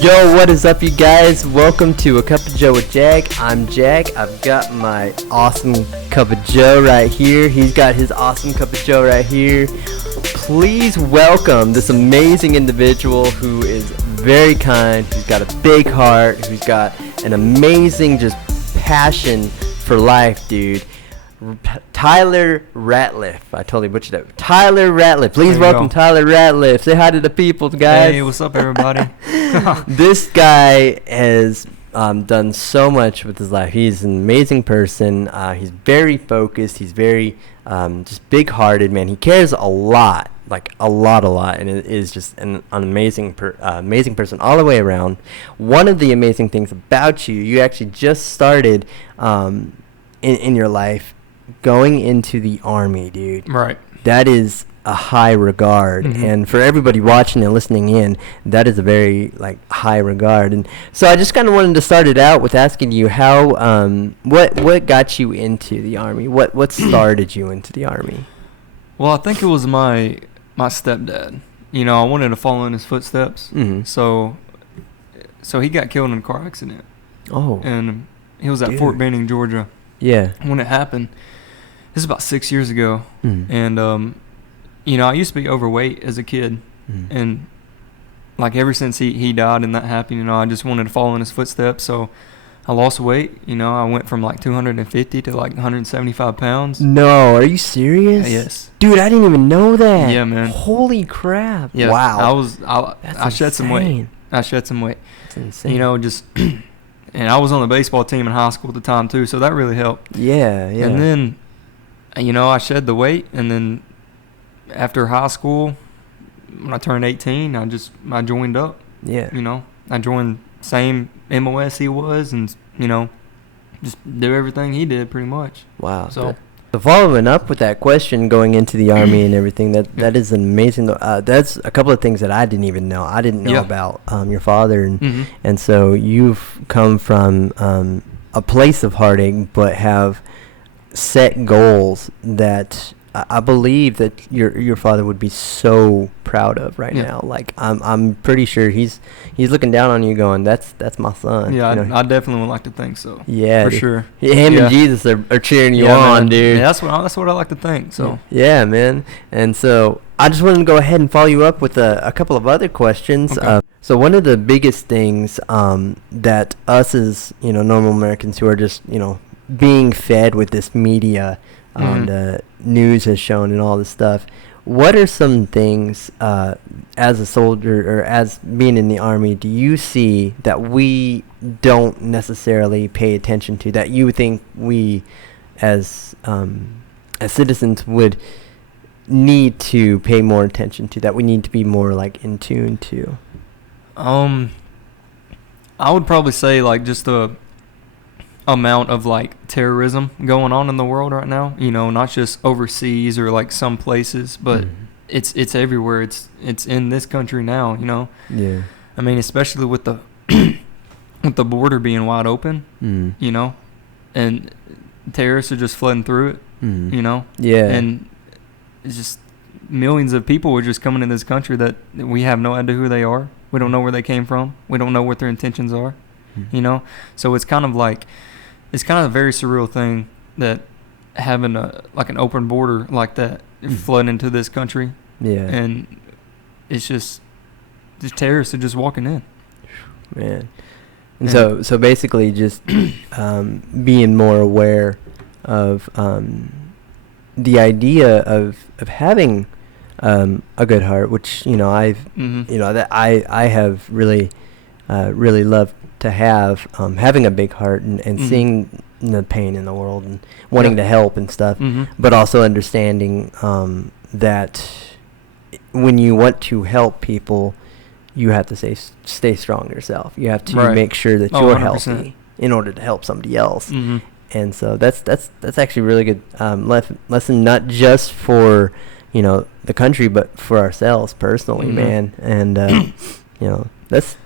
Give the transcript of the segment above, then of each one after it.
Yo, what is up, you guys? Welcome to A Cup of Joe with Jag. I'm Jag. I've got my awesome cup of Joe right here. He's got his awesome cup of Joe right here. Please welcome this amazing individual who is very kind, who's got a big heart, who's got an amazing just passion for life, dude. Tyler Ratliff. I totally butchered that. Tyler Ratliff. Please welcome Tyler Ratliff. Say hi to the people, guys. Hey, what's up, everybody? This guy has done so much with his life. He's an amazing person. He's very focused. He's very just big-hearted, man. He cares a lot, like a lot, and it is just an amazing person all the way around. One of the amazing things about you, you actually just started in your life going into the Army, dude. Right. That is a high regard, and for everybody watching and listening in, that is a very high regard. And so I just kind of wanted to start it out with asking you how what got you into the Army? What started you into the Army? Well, I think it was my stepdad. You know, I wanted to follow in his footsteps. So he got killed in a car accident. Oh. And he was at Fort Benning, Georgia. Yeah. When it happened, this is about 6 years ago. And you know, I used to be overweight as a kid, and ever since he died and that happened, you know, I just wanted to follow in his footsteps. So I lost weight. You know, I went from 250 to 175 pounds. No, are you serious? Yes. Dude, I didn't even know that. Yeah, man. Holy crap. Yeah. Wow. I shed some weight. That's insane. You know, just and I was on the baseball team in high school at the time too, so that really helped. Yeah. And then, you know, I shed the weight, and then after high school, when I turned 18, I joined up. Yeah. You know, I joined same MOS he was, and you know, just do everything he did pretty much. Wow. So following up with that question, going into the Army and everything, that is an amazing. That's a couple of things that I didn't even know. I didn't know about your father, and so you've come from a place of heartache, but have set goals that I believe that your father would be so proud of right now. I'm pretty sure he's looking down on you, going, "That's my son." Yeah, you know? I definitely would like to think so. Yeah, for sure. Him and Jesus are cheering you on, man. dude. Yeah, that's what I like to think. So yeah, man. And so I just wanted to go ahead and follow you up with a couple of other questions. Okay. So one of the biggest things that us as normal Americans who are just being fed with this media. And news has shown and all this stuff. What are some things as a soldier or as being in the Army do you see that we don't necessarily pay attention to, that you think we as citizens would need to pay more attention to, that we need to be more in tune to? I would probably say just the amount of terrorism going on in the world right now, you know, not just overseas or some places, but it's everywhere. It's in this country now, you know. Yeah. I mean, especially with the with the border being wide open, you know, and terrorists are just flooding through it, you know. Yeah. And it's just millions of people are just coming in this country that we have no idea who they are. We don't know where they came from. We don't know what their intentions are, you know. So it's kind of it's kind of a very surreal thing that having an open border like that flooding into this country. Yeah. And it's just the terrorists are just walking in. Man. And so basically just being more aware of the idea of having a good heart, which I've that I have really loved to have, having a big heart and seeing the pain in the world and wanting to help and stuff, but also understanding that when you want to help people, you have to stay strong yourself. You have to make sure that you're 100%. Healthy in order to help somebody else. And so that's actually a really good lesson, not just for the country, but for ourselves personally, man. And that's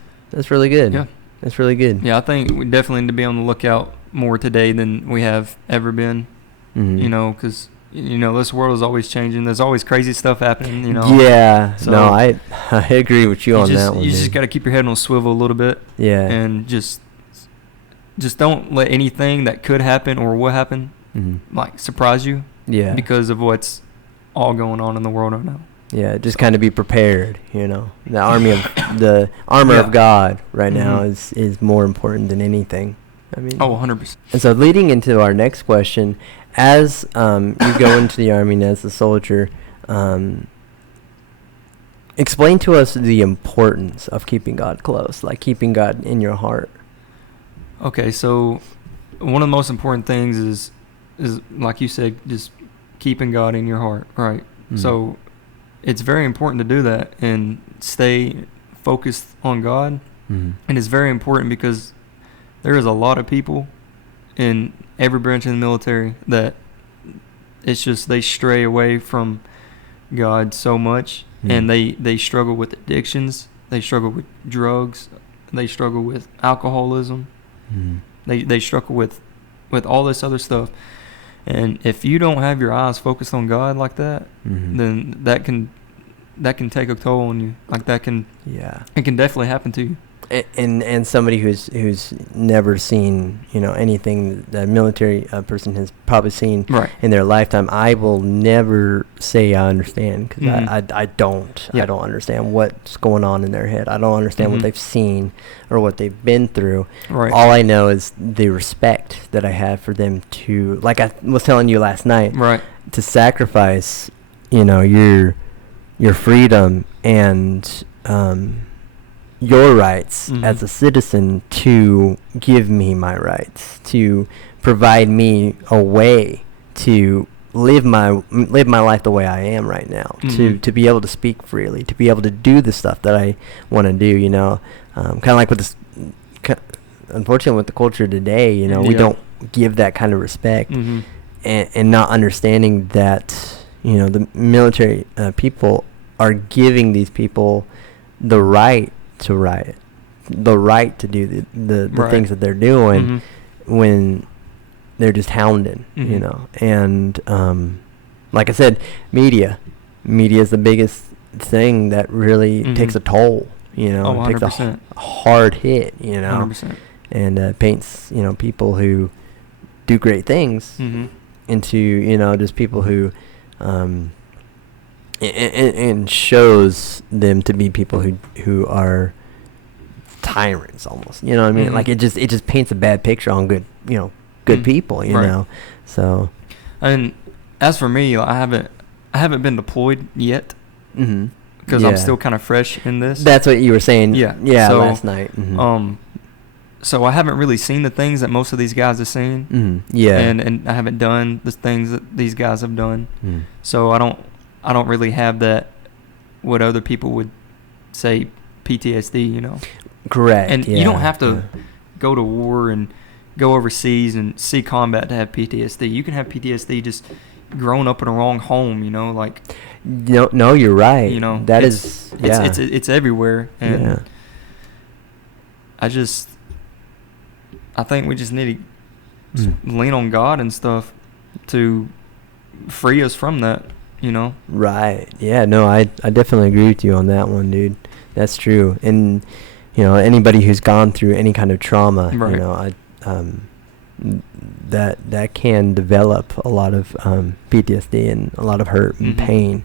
really good. Yeah. That's really good. Yeah, I think we definitely need to be on the lookout more today than we have ever been, you know, because this world is always changing. There's always crazy stuff happening, Yeah. So no, I agree with you on that one. You just got to keep your head on a swivel a little bit. Yeah. And just don't let anything that could happen or will happen like surprise you. Yeah. Because of what's all going on in the world right now. Yeah, just kind of be prepared, The armor of God right now is more important than anything. I mean, 100%. And so leading into our next question, as you go into the army and as a soldier, explain to us the importance of keeping God close, like keeping God in your heart. Okay, so one of the most important things is like you said, just keeping God in your heart, right? So it's very important to do that and stay focused on God. And it's very important because there is a lot of people in every branch of the military that it's just they stray away from God so much, and they struggle with addictions, they struggle with drugs, they struggle with alcoholism, they struggle with all this other stuff. And if you don't have your eyes focused on God like that, then that can take a toll on you. Like it can definitely happen to you. And somebody who's never seen anything that a military person has probably seen in their lifetime, I will never say I understand, because I don't understand what's going on in their head. I don't understand what they've seen or what they've been through. Right. All I know is the respect that I have for them to, like I was telling you last night, to sacrifice your freedom and your rights as a citizen to give me my rights, to provide me a way to live my life the way I am right now, to be able to speak freely, to be able to do the stuff that I want to do, kind of like with this, unfortunately with the culture today, we don't give that kind of respect, and not understanding that, the military people are giving these people the right to riot, the right to do the things that they're doing when they're just hounding, and like I said, media is the biggest thing that really takes a toll, takes a hard hit, 100%. And paints people who do great things into just people who and shows them to be people who are tyrants almost, what I mean? Like it just paints a bad picture on good people, know. So, and as for me, I haven't been deployed yet, because I'm still kind of fresh in this. That's what you were saying. Yeah. So, last night. So I haven't really seen the things that most of these guys have seen. Yeah. And I haven't done the things that these guys have done. So I don't really have that, what other people would say, PTSD, Correct. And you don't have to go to war and go overseas and see combat to have PTSD. You can have PTSD just growing up in a wrong home, like. No, you're right. It's everywhere, and I think we just need to lean on God and stuff to free us from that, Right. Yeah, no, I definitely agree with you on that one, dude. That's true. And, anybody who's gone through any kind of trauma, that can develop a lot of PTSD and a lot of hurt and pain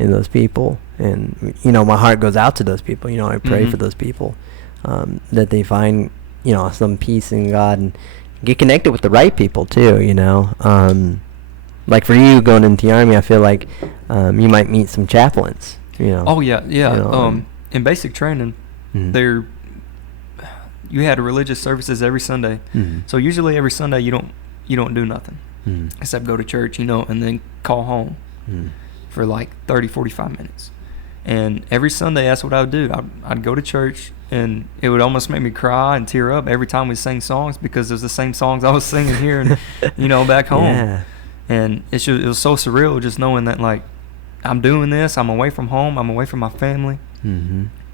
in those people. And, my heart goes out to those people. I pray for those people, that they find, some peace in God and get connected with the right people too, like for you going into the army, I feel like you might meet some chaplains, Oh yeah. In basic training, you had religious services every Sunday. So usually every Sunday you don't do nothing except go to church, and then call home for like 30-45 minutes. And every Sunday, that's what I would do. I'd go to church, and it would almost make me cry and tear up every time we sang songs, because it was the same songs I was singing here and back home. Yeah. And it was so surreal just knowing that, like, I'm doing this, I'm away from home, I'm away from my family,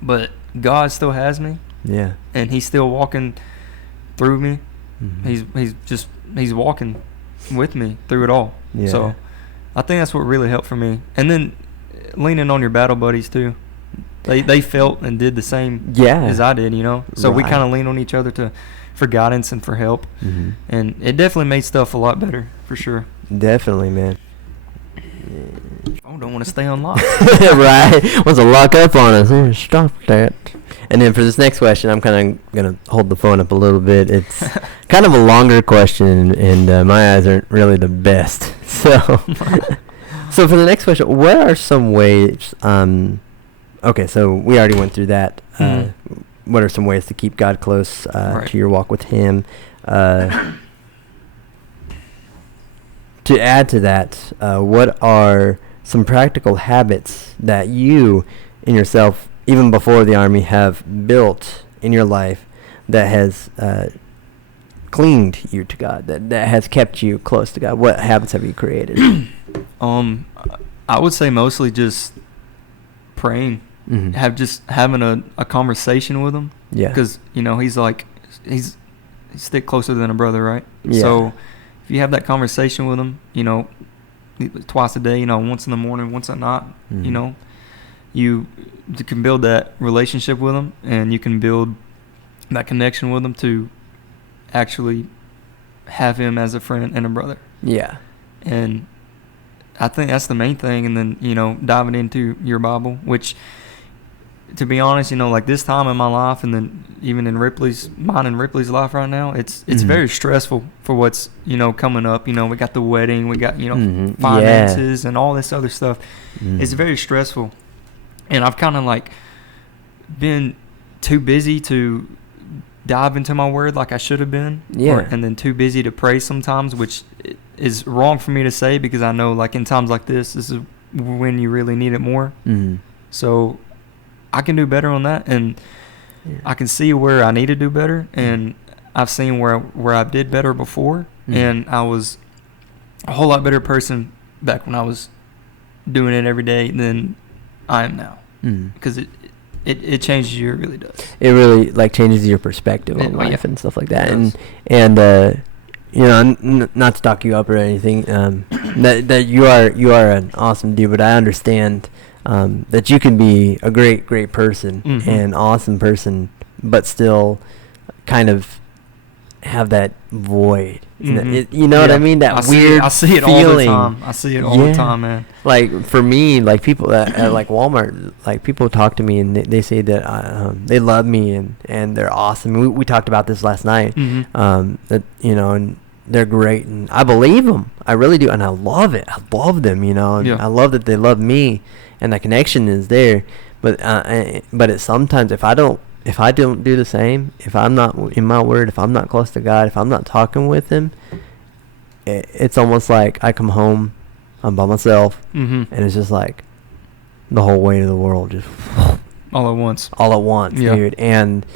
but God still has me. Yeah. And He's still walking through me. He's walking with me through it all. Yeah. So I think that's what really helped for me. And then leaning on your battle buddies too. They felt and did the same as I did, you know. So we kind of lean on each other for guidance and for help. Mm-hmm. And it definitely made stuff a lot better, for sure. Definitely, man. I don't want to stay unlocked. Right. Wants to lock up on us. Stop that. And then for this next question, I'm kind of going to hold the phone up a little bit. It's kind of a longer question, and my eyes aren't really the best. So for the next question, what are some ways... okay, so we already went through that. What are some ways to keep God close to your walk with Him? To add to that, what are some practical habits that you in yourself, even before the Army, have built in your life that has cleaned you to God, that has kept you close to God? What habits have you created? I would say mostly just praying. Mm-hmm. Having a conversation with him. Yeah. Because, you know, he's stick closer than a brother, right? Yeah. So if you have that conversation with him, you know, twice a day, you know, once in the morning, once at night, Mm-hmm. you know, you can build that relationship with him, and you can build that connection with him to actually have him as a friend and a brother. Yeah. And I think that's the main thing. And then, you know, diving into your Bible, which, to be honest, you know, like this time in my life, and then even in mine and Ripley's life right now, it's Mm-hmm. very stressful for what's, you know, coming up. You know, we got the wedding, we got, you know, Mm-hmm. finances and all this other stuff. Mm-hmm. It's very stressful. And I've kind of like been too busy to dive into my word like I should have been. Yeah. And then too busy to pray sometimes, which is wrong for me to say, because I know, like, in times like this is when you really need it more. Mm-hmm. So I can do better on that, and I can see where I need to do better, and I've seen where I did better before, and I was a whole lot better person back when I was doing it every day than I am now, because it changes you. It really does. It really, like, changes your perspective on life and stuff like that. And you know, not to talk you up or anything, that you are an awesome dude, but I understand that you can be a great person and awesome person, but still kind of have that void. You know what I mean? That weird I see it feeling. all the time. I see it all the time, man. Like, for me, like, people at like Walmart, like, people talk to me and they say that they love me and they're awesome. We talked about this last night. That, you know, and they're great, and I believe them. I really do, and I love it. I love them, you know. And I love that they love me, and that connection is there. But it's sometimes if I don't do the same, if I'm not in my word, if I'm not close to God, if I'm not talking with Him, it's almost like I come home, I'm by myself, and it's just like the whole weight of the world just all at once, dude. And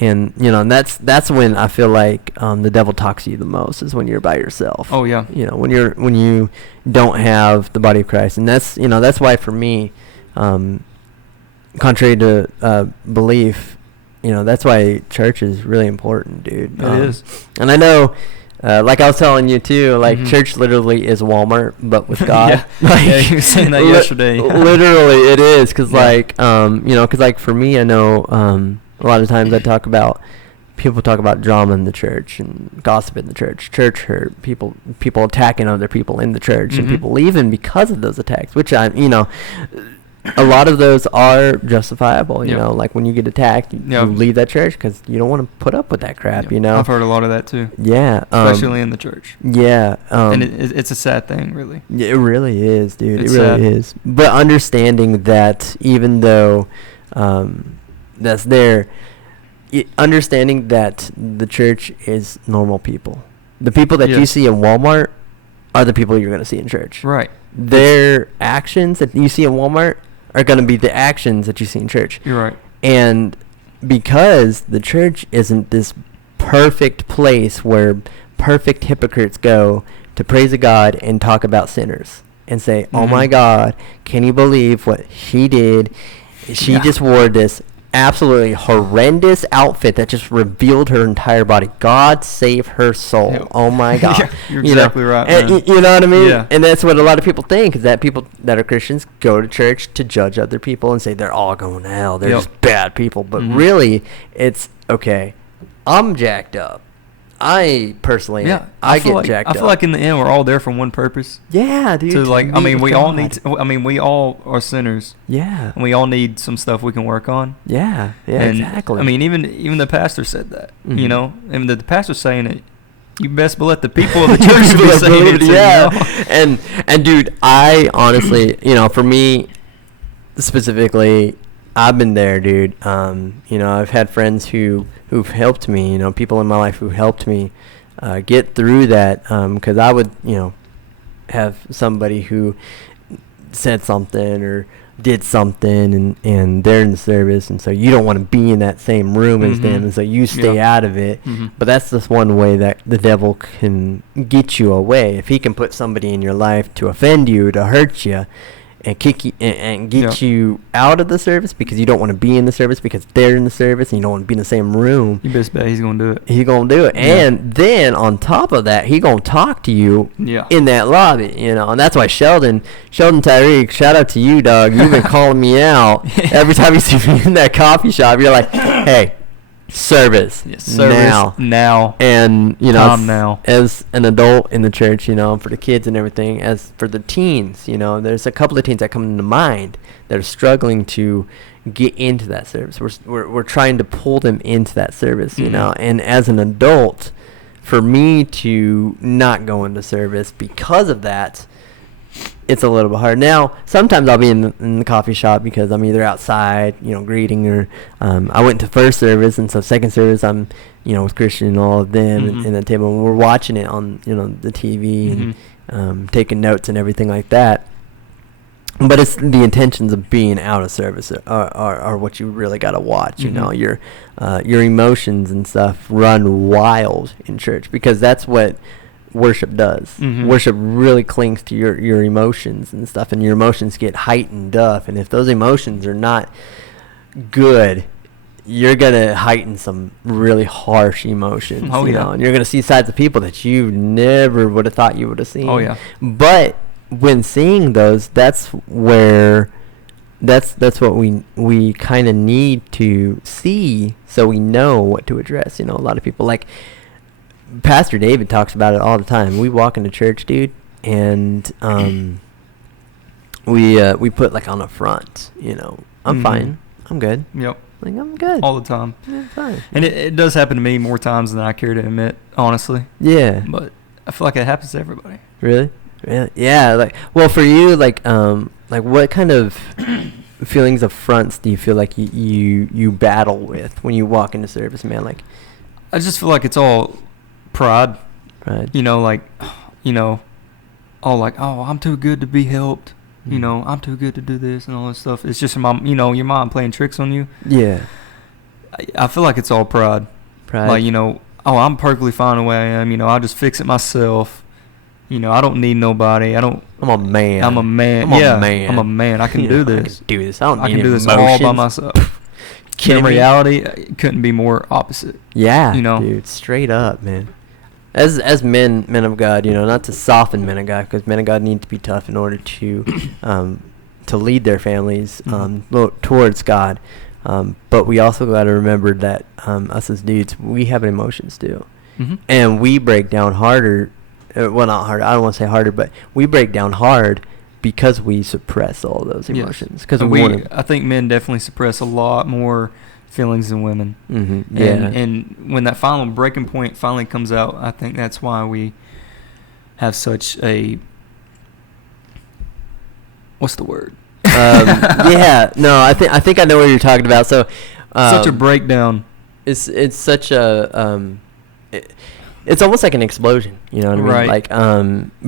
you know, and that's when I feel like the devil talks to you the most, is when you're by yourself. Oh yeah. You know, when you don't have the body of Christ, and that's why for me, contrary to belief, you know, that's why church is really important, dude. It is. And I know, like I was telling you too, like, church literally is Walmart, but with God. Like, you were saying that yesterday. Literally, it is, because like, you know, because like for me, I know a lot of times people talk about drama in the church and gossip in the church hurt, people attacking other people in the church, and people leaving because of those attacks, which you know, a lot of those are justifiable, you know, like when you get attacked, you leave that church because you don't want to put up with that crap, you know. I've heard a lot of that too. Yeah. Especially in the church. Yeah. And it's a sad thing, really. It really is, dude. It's it really sad. is. But understanding that even though that's there, understanding that the church is normal people. The people that you see in Walmart are the people you're going to see in church. Right. Their actions that you see in Walmart are going to be the actions that you see in church. You're right. And because the church isn't this perfect place where perfect hypocrites go to praise a God and talk about sinners and say, oh my God, can you believe what she did? She just wore this absolutely horrendous outfit that just revealed her entire body. God save her soul. Yeah. Oh my God. Yeah, you're exactly right, And man. you know what I mean? Yeah. And that's what a lot of people think, is that people that are Christians go to church to judge other people and say they're all going to hell. They're just bad people. But really, it's, okay, I'm jacked up. I personally, I get jacked up. I feel like in the end, we're all there for one purpose. Yeah, dude. To like, I mean, we all God. need. We all are sinners. Yeah. And we all need some stuff we can work on. Yeah. Yeah. And, exactly. I mean, even the pastor said that. Mhm. You know, and the pastor's saying it. You best let the people of the church be saying it. Yeah. You know? And dude, I honestly, for me specifically, I've been there, dude. I've had friends who've helped me, people in my life who helped me get through that, because I would, have somebody who said something or did something, and they're in the service, and so you don't want to be in that same room as them, and so you stay out of it. But that's just one way that the devil can get you away. If he can put somebody in your life to offend you, to hurt you, and kick you and get you out of the service because you don't want to be in the service because they're in the service and you don't want to be in the same room. You best bet he's gonna do it. He's gonna do it, and then on top of that, he gonna talk to you in that lobby, and that's why Sheldon Tyreek, shout out to you, dog. You've been calling me out every time you see me in that coffee shop. You're like, hey. Service now, and now. As an adult in the church, for the kids and everything, as for the teens, there's a couple of teens that come into mind that are struggling to get into that service. We're trying to pull them into that service, and as an adult, for me to not go into service because of that, it's a little bit hard. Now, sometimes I'll be in the coffee shop because I'm either outside, greeting, or I went to first service, and so second service I'm, with Christian and all of them in that table, and we're watching it on, the TV and taking notes and everything like that. But it's the intentions of being out of service are what you really got to watch. Your emotions and stuff run wild in church because that's what worship does. Worship really clings to your emotions and stuff, and your emotions get heightened up, and if those emotions are not good, you're gonna heighten some really harsh emotions. And you're gonna see sides of people that you never would have thought you would have seen. But when seeing those, that's what we kind of need to see so we know what to address. A lot of people, like Pastor David talks about it all the time. We walk into church, dude, and we put like on a front, I'm fine, I'm good. Like I'm good all the time. I'm fine. And it does happen to me more times than I care to admit, honestly. Yeah. But I feel like it happens to everybody. Really? Yeah. Like, well, for you, like what kind of feelings of fronts do you feel like you battle with when you walk into service, man? Like, I just feel like it's all pride. Right. All like, oh, I'm too good to be helped. I'm too good to do this and all this stuff. It's just your mom playing tricks on you. Yeah. I feel like it's all pride. Like, oh, I'm perfectly fine the way I am. I'll just fix it myself. I don't need nobody. I'm a man. I'm a man. I'm a man. I can do this. I can do this. I can do this all by myself. In reality, it couldn't be more opposite. Yeah, dude, straight up, man. As men of God, not to soften men of God, because men of God need to be tough in order to lead their families towards God. But we also got to remember that us as dudes, we have emotions too, and we break down harder. Well, not harder. I don't want to say harder, but we break down hard because we suppress all those emotions. Because I think men definitely suppress a lot more feelings than women. And when that final breaking point finally comes out, I think that's why we have such a, what's the word? I think I know what you're talking about. So such a breakdown. It's such a it's almost like an explosion, you know what I mean? Right. Like,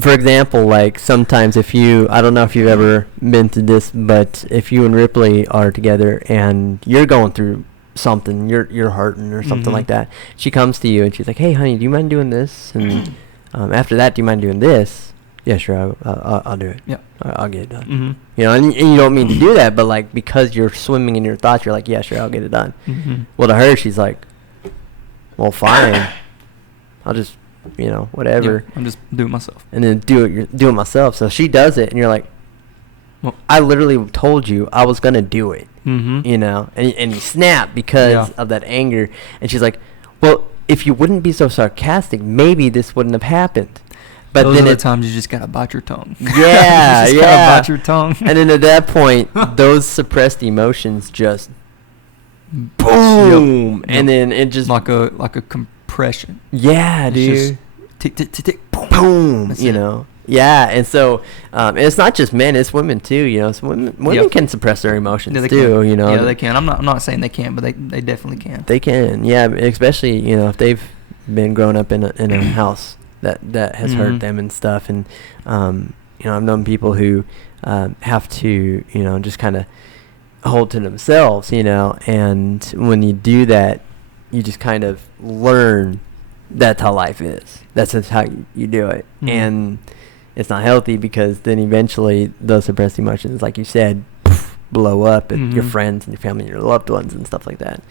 for example, like sometimes I don't know if you've ever been to this, but if you and Ripley are together and you're going through something, you're hurting or something like that, she comes to you and she's like, hey, honey, do you mind doing this? And after that, do you mind doing this? Yeah, sure, I'll do it. Yeah. I'll get it done. Mm-hmm. You know, and you don't mean to do that, but like because you're swimming in your thoughts, you're like, yeah, sure, I'll get it done. Mm-hmm. Well, to her, she's like, well, fine, I'll just, whatever. Yeah, I'm just doing it myself. And then do it myself. So she does it, and you're like, well, I literally told you I was gonna do it. Mm-hmm. And you snap because of that anger, and she's like, well, if you wouldn't be so sarcastic, maybe this wouldn't have happened. But those then are the times you just gotta bite your tongue. Yeah, you just gotta bite your tongue. And then at that point, those suppressed emotions just boom, Yep. and then it just like a compression. Yeah, it's dude. Just tick tick tick tick. Boom. Boom. That's Yeah, and so and it's not just men; it's women too. So women can suppress their emotions too. Can. Yeah, they can. I'm not saying they can't, but they definitely can. They can. Yeah, especially if they've been growing up in a house that has hurt them and stuff, and I've known people who have to just kind of hold to themselves, and when you do that, you just kind of learn that's how life is. That's just how you do it, and it's not healthy because then eventually those suppressed emotions, like you said, blow up at your friends and your family and your loved ones and stuff like that.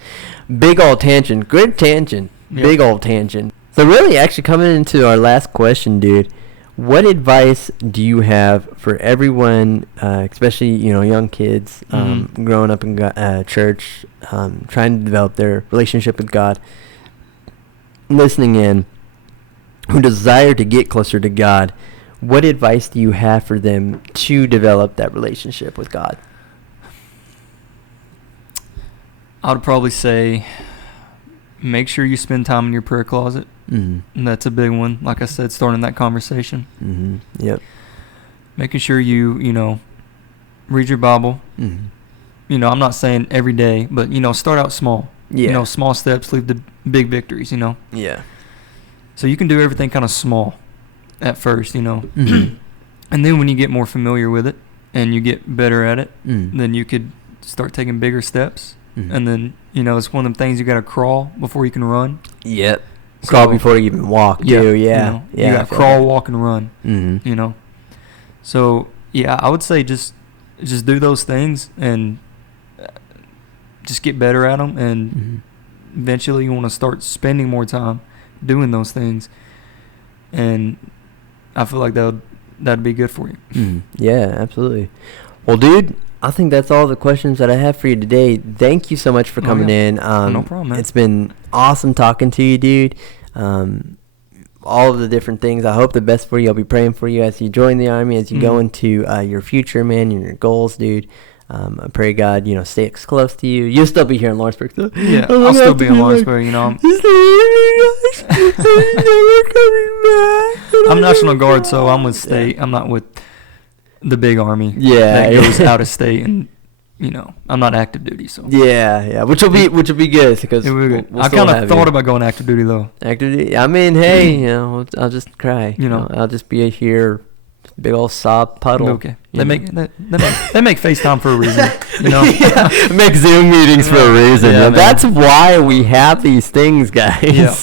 Big old tangent. Good tangent. Yep. Big old tangent. So really actually coming into our last question, dude, what advice do you have for everyone, especially, young kids growing up in church, trying to develop their relationship with God, listening in, who desire to get closer to God? What advice do you have for them to develop that relationship with God? I would probably say make sure you spend time in your prayer closet. Mm-hmm. And that's a big one. Like I said, starting that conversation. Mm-hmm. Yep. Making sure you read your Bible. Mm-hmm. I'm not saying every day, but, start out small. Yeah. Small steps lead to big victories, Yeah. So you can do everything kind of small at first, Mm-hmm. And then when you get more familiar with it and you get better at it, Mm-hmm. then you could start taking bigger steps. Mm-hmm. And then, it's one of them things you got to crawl before you can run. Yep. Crawl before you even walk, too. Yeah. You got to crawl, walk, and run. Mm-hmm. So, yeah, I would say just do those things and just get better at them. And eventually you want to start spending more time doing those things. And I feel like that'd be good for you. Yeah, absolutely. Well, dude, I think that's all the questions that I have for you today. Thank you so much for coming in. No problem, man. It's been awesome talking to you, dude. All of the different things. I hope the best for you. I'll be praying for you as you join the Army, as you go into your future, man, and your goals, dude. I pray God, stay close to you. You'll still be here in Lawrenceburg, though. Yeah, I'll still be in Lawrenceburg, I'm National Guard, so I'm with state. I'm not with the big Army. Yeah, that goes out of state, and I'm not active duty. So yeah, which will be good because we'll I kind of thought about going active duty though. Active duty. I mean, hey, I'll just cry. I'll just be here, big old sob puddle. Okay, they make FaceTime for a reason. Yeah, make Zoom meetings for a reason. Yeah, that's why we have these things, guys. Yeah,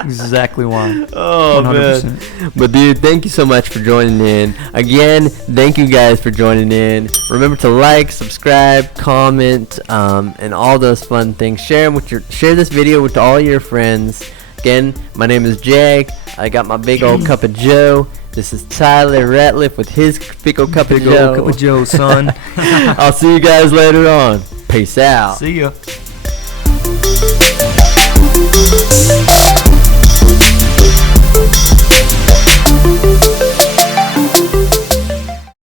exactly why. Oh 100%. Man. But dude, thank you so much for joining in. Again, thank you guys for joining in. Remember to like, subscribe, comment, and all those fun things. Share this video with all your friends. Again, my name is Jag. I got my big old cup of Joe. This is Tyler Ratliff with his big old cup of Joe. Big old cup of Joe, son. I'll see you guys later on. Peace out. See ya.